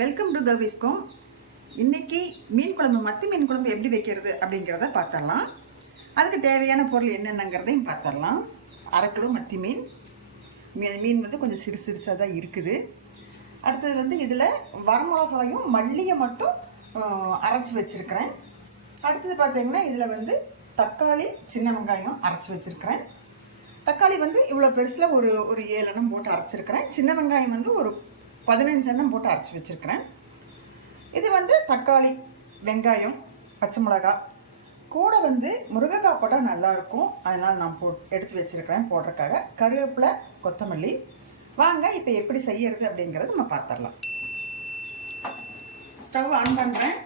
Welcome to கவிஸ்கோம் இன்னைக்கு மீன் குழம்பு மத்தி மீன் குழம்பு எப்படி வைக்கிறது அப்படிங்கிறத பார்த்துடலாம். அதுக்கு தேவையான பொருள் என்னென்னங்கிறதையும் பார்த்துடலாம். அரை கிலோ மத்தி மீன். மீ- மீன் வந்து கொஞ்சம் சிறு சிறுசாக தான் இருக்குது. அடுத்தது வந்து இதில் வரமிளகாயும் மல்லியை மட்டும் அரைச்சி வச்சுருக்கிறேன். அடுத்தது பார்த்தீங்கன்னா இதில் வந்து தக்காளி சின்ன வெங்காயம் அரைச்சி வச்சுருக்கிறேன். தக்காளி வந்து இவ்வளோ பெருசில் ஒரு ஒரு ஏழு போட்டு அரைச்சிருக்கிறேன். சின்ன வெங்காயம் வந்து ஒரு பதினஞ்சு எண்ணம் போட்டு அரைச்சி வச்சுருக்கிறேன். இது வந்து தக்காளி வெங்காயம் பச்சை மிளகா. கூட வந்து முருங்கைக்காய் போட்டால் நல்லாயிருக்கும். அதனால் நான் போ எடுத்து வச்சுருக்கிறேன் போடுறக்காக கருவேப்பிலை கொத்தமல்லி. வாங்க இப்போ எப்படி செய்யறது அப்படிங்கிறத நம்ம பார்த்துடலாம். ஸ்டவ் ஆன் பண்ணுறேன்.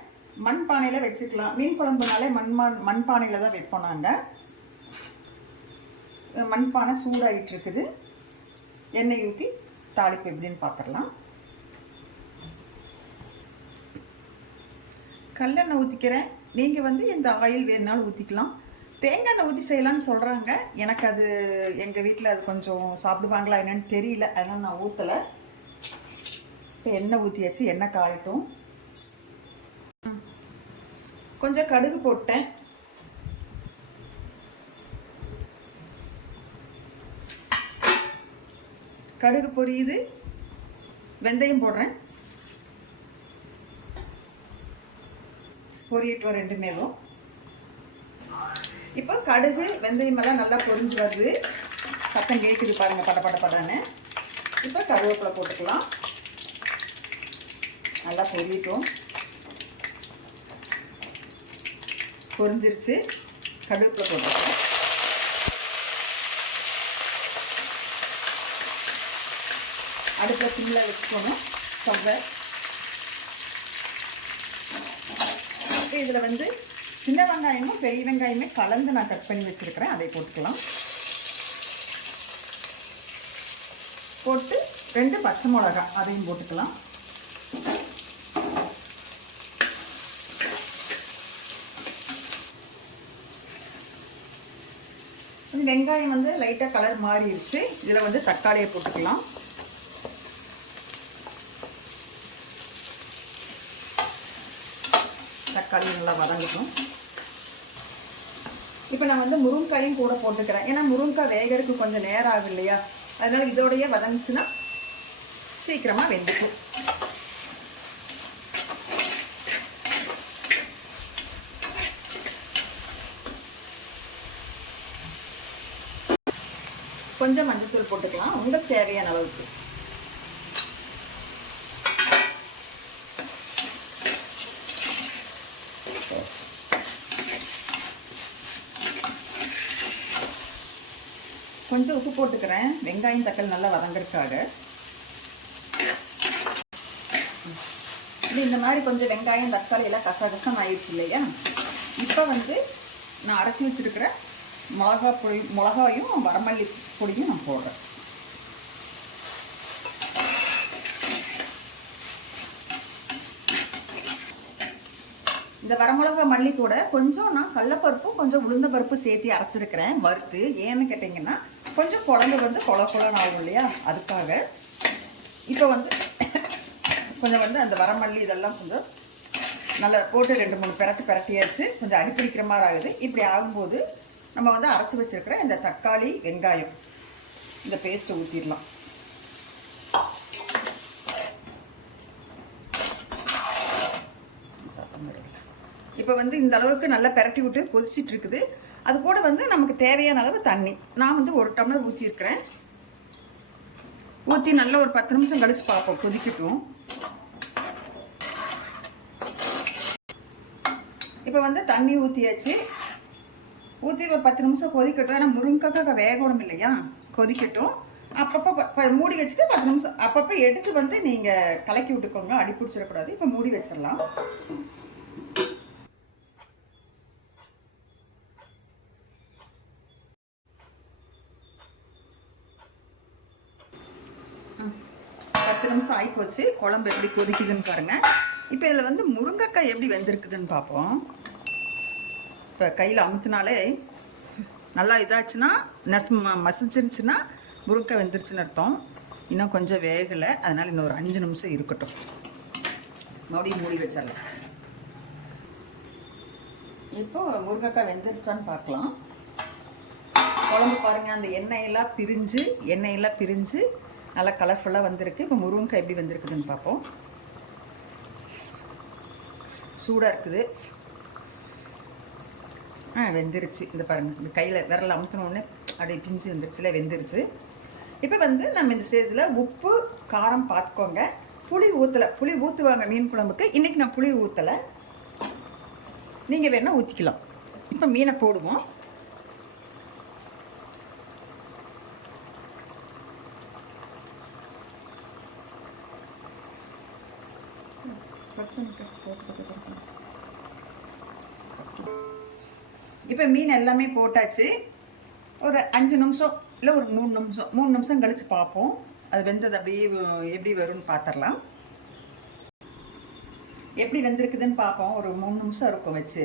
மண் பானையில் வச்சுக்கலாம். மீன் குழம்புனாலே மண்பான் மண் பானையில் தான் வைப்போம் நாங்கள். மண்பானை சூடாகிட்டு இருக்குது எண்ணெய் ஊற்றி தாளிப்பு எப்படின்னு பார்த்துடலாம். கல்லெண்ணெய் ஊற்றிக்கிறேன் நீங்கள் வந்து இந்த ஆயில் வேணுனாலும் ஊற்றிக்கலாம் தேங்காய் எண்ணெய் ஊற்றி செய்யலாம்னு சொல்கிறாங்க எனக்கு அது எங்கள் வீட்டில் அது கொஞ்சம் சாப்பிடுவாங்களா என்னன்னு தெரியல. அதனால் நான் ஊற்றலை இப்போ எண்ணெய் ஊற்றியாச்சு எண்ணெய் காயட்டும். கொஞ்சம் கடுகு போட்டேன். கடுகு பொரியுது. வெந்தயம் போடுறேன். பொரியட்டும் ரெண்டுமேவும் இப்போ கடுகு வெந்தயம் எல்லாம் நல்லா பொரிஞ்சு வருது. சத்தம் கேட்குது பாருங்க பட பட படன்னு. இப்போ கருவேப்பிலை போட்டுக்கலாம். நல்லா பொரியட்டும். பொரிஞ்சிருச்சு. கடுவேப்பிலை போட்டுக்கலாம். அடுப்பில் சிம்மில் வச்சுக்கணும். ஸ்டவ்வை இப்போ இதில் வந்து சின்ன வெங்காயமும் பெரிய வெங்காயமே கலந்து நான் கட் பண்ணி வச்சுருக்கிறேன். அதை போட்டுக்கலாம். போட்டு ரெண்டு பச்சை மிளகா அதையும் போட்டுக்கலாம். வெங்காயம் வந்து லைட்டாக கலர் மாறிடுச்சு. இதில் வந்து தக்காளியை போட்டுக்கலாம். தக்காளி நல்லா வதங்கட்டும். இப்போ நான் வந்து முருங்காயும் கூட போட்டுக்கிறேன். ஏன்னா முருங்காய் வேகறதுக்கு கொஞ்சம் நேரம் ஆகும் இல்லையா? அதனால் இதோடையே வதங்குச்சுன்னா சீக்கிரமாக வெந்துக்கும். கொஞ்சம் மஞ்சத்தூள் போட்டுக்கலாம். உங்களுக்கு தேவையான அளவுக்கு. கொஞ்சம் உப்பு போட்டுக்கிறேன். வெங்காயம் தக்காளி நல்லா வதங்கிறதுக்காக. இது இந்த மாதிரி கொஞ்சம் வெங்காயம் தக்காளி எல்லாம் கசகசம் ஆயிடுச்சு இல்லையா? இப்போ வந்து நான் அரைச்சி வச்சுருக்கிற மிளகா பொடி மிளகாயும் வரமல்லி பொடியும் நான் போடுறேன். இந்த வரமிளகா மல்லி கூட கொஞ்சம் நான் கடலப்பருப்பும் கொஞ்சம் உளுந்த பருப்பு சேர்த்து அரைச்சிருக்கிறேன். வறுத்து ஏன்னு கேட்டிங்கன்னா கொஞ்சம் குழம்பு வந்து கொல கொலன்னு ஆகும் இல்லையா? அதுக்காக இப்போ வந்து கொஞ்சம் வந்து அந்த வரமல்லி இதெல்லாம் கொஞ்சம் நல்லா போட்டு ரெண்டு மூணு பிரட்டு பிரட்டியாச்சு கொஞ்சம் அடிப்பிடிக்கிற மாதிரி ஆகுது. இப்படி ஆகும்போது நம்ம வந்து அரைச்சி வச்சிருக்கிற இந்த தக்காளி வெங்காயம் இந்த பேஸ்ட்டை ஊற்றிடலாம் இப்போ வந்து இந்த அளவுக்கு நல்லா பெரட்டி விட்டு கொதிச்சிட்ருக்குது அது கூட வந்து நமக்கு தேவையான அளவு தண்ணி. நான் வந்து ஒரு டம்ளர் ஊற்றிருக்கிறேன் ஊற்றி நல்லா ஒரு பத்து நிமிஷம் கழித்து பார்ப்போம். கொதிக்கட்டும். இப்போ வந்து தண்ணி ஊற்றியாச்சு ஊற்றி ஒரு பத்து நிமிஷம் கொதிக்கட்டும். ஏன்னா முருங்கைக்காய் வேகணும் இல்லையா? கொதிக்கட்டும். அப்பப்போ மூடி வச்சுட்டு பத்து நிமிஷம் அப்பப்போ எடுத்து வந்து நீங்கள் கலக்கி விட்டுக்கோங்க. அடி பிடிச்சிடக்கூடாது. இப்போ மூடி வச்சிடலாம். பத்து நிமிஷம் ஆகி போச்சு. குழம்பு எப்படி கொதிக்குதுன்னு பாருங்க. இப்போ இதில் வந்து முருங்கைக்காய் எப்படி வெந்திருக்குதுன்னு பார்ப்போம் இப்போ கையில் அமுத்துனாலே நல்லா இதாச்சுன்னா நெஸ் ம- முருங்கைக்காய் வெந்துருச்சுன்னு அர்த்தம். இன்னும் கொஞ்சம் வேகலை. அதனால் இன்னும் ஒரு அஞ்சு நிமிஷம் இருக்கட்டும். மறுபடியும் மூடி வச்சிடலாம். இப்போ முருங்கைக்காய் வெந்துருச்சான்னு பார்க்கலாம் குழம்பு பாருங்க. அந்த எண்ணெயெல்லாம் பிரிஞ்சு எண்ணெயெல்லாம் பிரிஞ்சு நல்லா கலர்ஃபுல்லாக வந்திருக்கு. இப்போ முருங்கைக்காய் எப்படி வந்திருக்குதுன்னு பார்ப்போம். சூடாக இருக்குது. ஆ வெந்துருச்சு. இந்த பாருங்கள் இந்த கையில் விரல் அமுத்தினோடனே அப்படியே பிஞ்சு வந்துருச்சுல வெந்துருச்சு. இப்போ வந்து நம்ம இந்த ஸ்டேஜில் உப்பு காரம் பார்த்துக்கோங்க. புளி ஊற்றலை புளி ஊற்றுவாங்க மீன் குழம்புக்கு. இன்றைக்கி நான் புளி ஊற்றலை நீங்கள் வேணால் ஊற்றிக்கலாம் இப்போ மீனை போடுவோம். இப்போ மீன் எல்லாமே போட்டாச்சு. ஒரு அஞ்சு நிமிஷம் இல்லை ஒரு மூணு நிமிஷம். மூணு நிமிஷம் கழித்து பார்ப்போம். அது வெந்தது அப்படியே எப்படி வரும்னு பார்த்துடலாம். எப்படி வெந்திருக்குதுன்னு பார்ப்போம். ஒரு மூணு நிமிஷம் இருக்கும் வச்சு.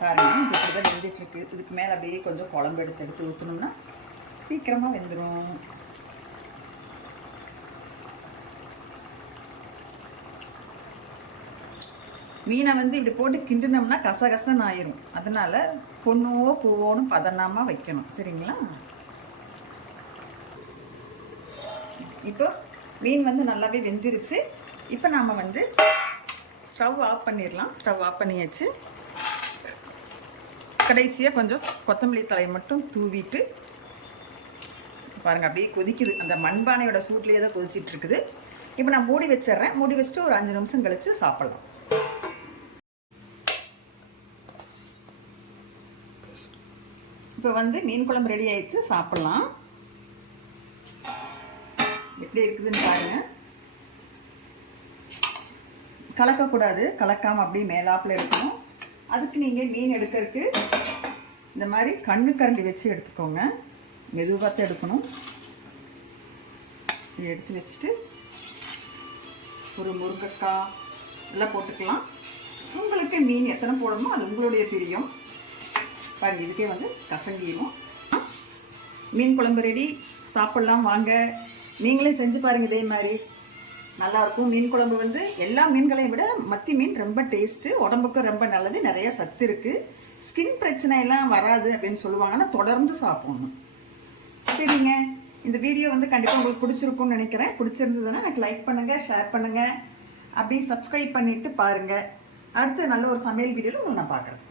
பாருங்க இது இப்படி தான் வெந்துட்டுருக்கு இதுக்கு மேலே அப்படியே கொஞ்சம் குழம்பு எடுத்து எடுத்து ஊற்றணும்னா சீக்கிரமாக வெந்துடும் மீனை வந்து இப்படி போட்டு கிண்டினோம்னா கசகசன்னு ஆயிரும். அதனால பொண்ணுவோ பூவோன்னு பதனாமல் வைக்கணும். சரிங்களா? இப்போ மீன் வந்து நல்லாவே வெந்துருச்சு. இப்போ நாம் வந்து ஸ்டவ் ஆஃப் பண்ணிடலாம். ஸ்டவ் ஆஃப் பண்ணியாச்சு. கடைசியாக கொஞ்சம் கொத்தமல்லி தலையை மட்டும் தூவிட்டு பாருங்கள் அப்படியே கொதிக்குது. அந்த மண்பானையோட சூட்லேயே தான் கொதிச்சிட்ருக்குது இப்போ நான் மூடி வச்சிடுறேன். மூடி வச்சுட்டு ஒரு அஞ்சு நிமிஷம் கழித்து சாப்பிட்லாம். இப்போ வந்து மீன் குழம்பு ரெடி ஆயிடுச்சு சாப்பிட்லாம். எப்படி இருக்குதுன்னு பாருங்க. கலக்கக்கூடாது கலக்காமல் அப்படியே மேலாப்பில் எடுக்கணும். அதுக்கு நீங்கள் மீன் எடுக்கிறதுக்கு இந்த மாதிரி கண்ணு கரண்டி வச்சு எடுத்துக்கோங்க. மெதுவாக தான் எடுக்கணும். இதை எடுத்து வச்சுட்டு ஒரு முருங்கக்காய் எல்லாம் போட்டுக்கலாம். உங்களுக்கு மீன் எத்தனை போடணுமோ அது உங்களுடைய பிரியம். பாருங்க இதுக்கே வந்து கசங்கிடும் மீன் குழம்பு ரெடி சாப்பிட்லாம் வாங்க. நீங்களே செஞ்சு பாருங்க இதே மாதிரி. நல்லாயிருக்கும் மீன் குழம்பு வந்து எல்லா மீன்களையும் விட மத்தி மீன் ரொம்ப டேஸ்ட்டு உடம்புக்கும் ரொம்ப நல்லது. நிறைய சத்து இருக்குது ஸ்கின் பிரச்சனை எல்லாம் வராது அப்படின்னு சொல்லுவாங்க. ஆனால் தொடர்ந்து சாப்பிடணும். சரிங்க. இந்த வீடியோ வந்து கண்டிப்பாக உங்களுக்கு பிடிச்சிருக்கும்னு நினைக்கிறேன். பிடிச்சிருந்ததுன்னா எனக்கு லைக் பண்ணுங்கள் ஷேர் பண்ணுங்கள் அப்படியே சப்ஸ்கிரைப் பண்ணிவிட்டு பாருங்கள் அடுத்து நல்ல ஒரு சமையல் வீடியோவில் உங்களை நான் பார்க்குறேன்.